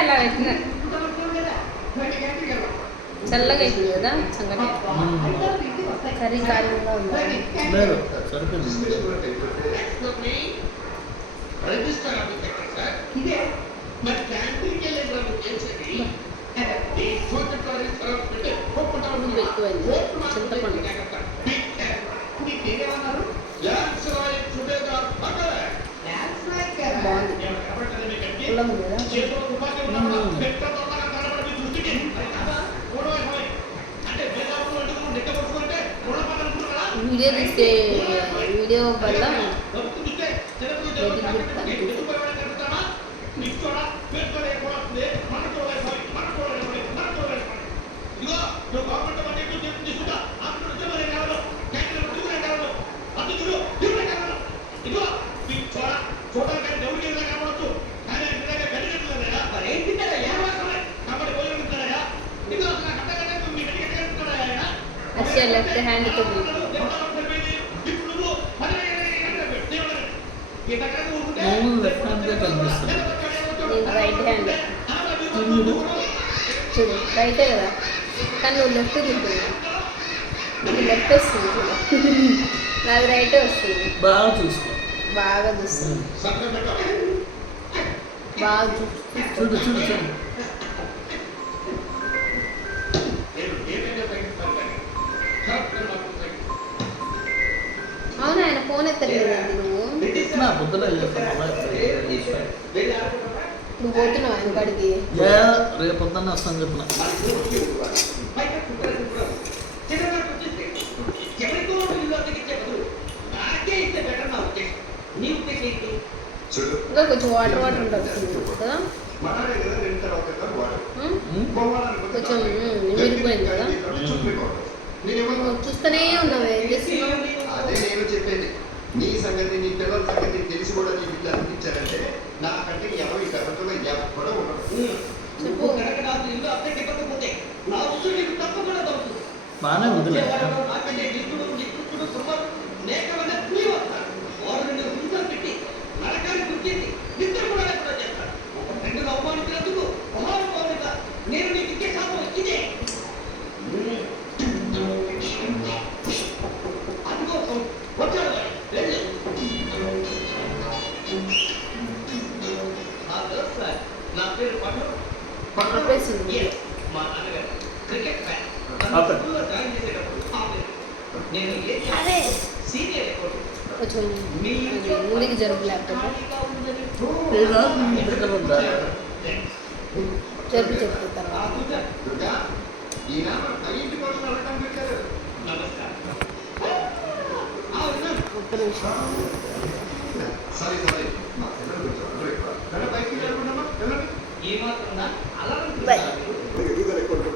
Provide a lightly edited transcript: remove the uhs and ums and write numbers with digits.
అలా పెట్టిన చల్లగా అవుతుంది కదా సంగటి కర్రీ కారంగా ఉండాలి. ఎక్కువైంది చింతపండు బాగుంది పుల్ల ఉంది కదా. వీడియో తీసే వీడియో వల్ల అచ్చా లెఫ్ట్ హ్యాండ్తో నేను రైట్ హ్యాండ్ చూడు రైటే కదా కానీ నువ్వు లెఫ్ట్ తింటున్నావు. నీకు లెఫ్ట్ వస్తుంది చూడు నాకు రైటే వస్తుంది. బాగా చూసుకో బాగా చూస్తుంది బాగా చూడు చూడు చూడు. అవును ఆయన ఫోన్ ఎత్తలేదండి నువ్వు నువ్వు పోతున్నావు ఆయన కాడికి రేపు పొద్దున్న వస్తాను చెప్పిన ఇంకా కొంచెం వాటర్ వాటర్ ఉంటుంది కదా కొంచెం విరిగిపోయింది కదా. చూస్తూనే ఉన్నావు ఏం చేస్తున్నావు. అదే నేను చెప్పేది నీ సంగతి నీ పిల్లల సంగతి తెలిసి కూడా నీ బిడ్డ అనిపించారంటే నాకంటే ఎవరి గతంలో ఎక్కడో ఉండదు. బాగానే ఉంది కొంచెం ఊరికి జరుపు లేకపోతే జరుపు చెప్పు తర్వాత ఒక్క నిమిషం బై.